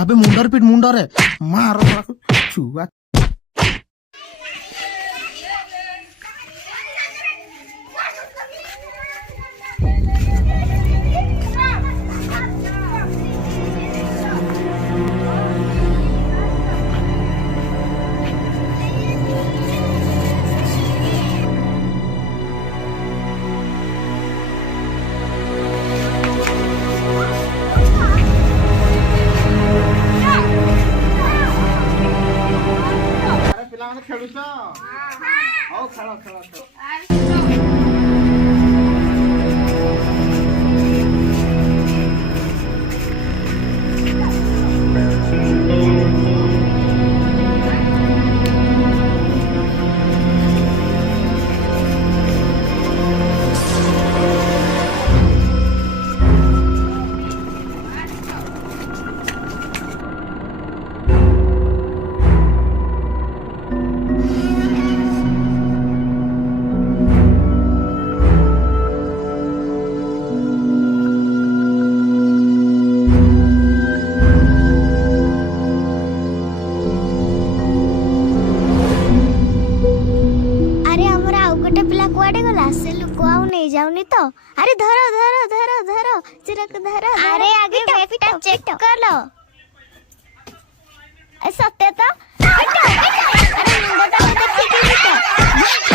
ଆବେ ମୁଣ୍ଡରେ ମାର ଛୁଆ। ପିଲାମାନେ ଖେଳୁଛ? ହଉ ଖେଳ ଖେଳ ଖେଳ। कुआडे गला से लुको आउ नहीं जाऊनी तो। अरे धरो धरो धरो धरो चिरक धरो। अरे आगे बेटा चेक कर लो। सत्य तो अरे मुंडा तो देखी की